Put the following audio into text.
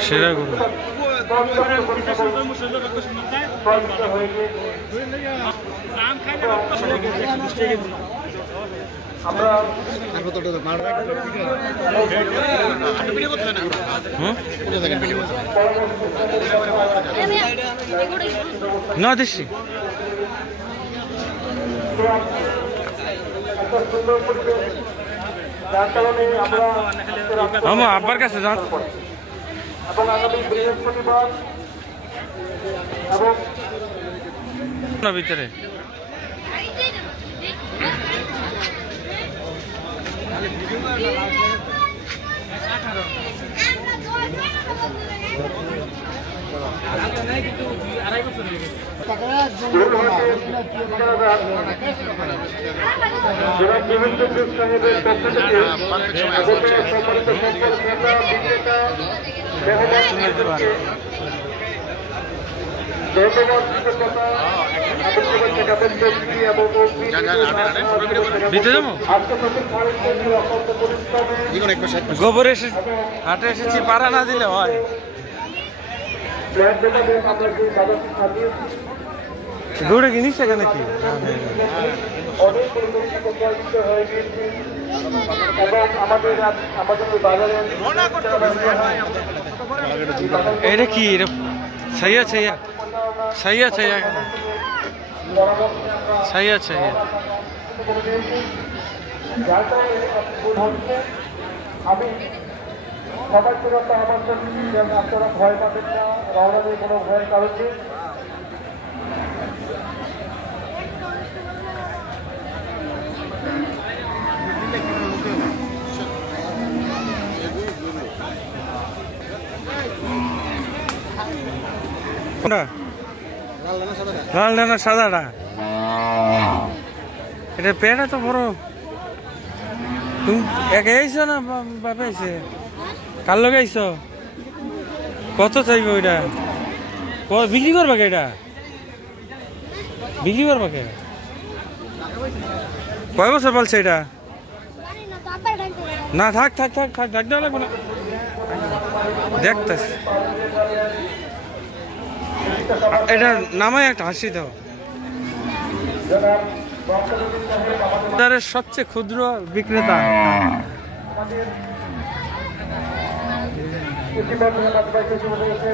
সেরা গরু না দিচ্ছি আমার আব্বার কাছে যান এবং আগামী বৃহস্পতিবার এবং ভিতরে গোবর এসে হাটে এসেছি পাড়া না দিলে হয় গরু কিনিস এখানে কি এটা কি ছাইয়া ছাইয়া ছাইয়া ছাইয়া ছাইয়া ছাইয়া আমি সবার জন্য একটা আহ্বান করছি যেন আপনারা ভয় পাবেন না, রওনা দিয়ে কোনো ভয়ের কারণ নেই। লাল ডানা সাদাটা এটা পেটা তো বড় তুমি একে আইছো না বাপে আইছে কার লগে আইছো কত চাইবে ওইটা বিক্রি করবা কে এটা বিক্রি করবা কে কয় বছর বলছে এটা না থাক থাক থাক থাক ডাক দেওয়া লাগবে না দেখতেছি এটা নামায় একটা হাসি দাও বাজারের সবচেয়ে ক্ষুদ্র বিক্রেতা ইতিমধ্যে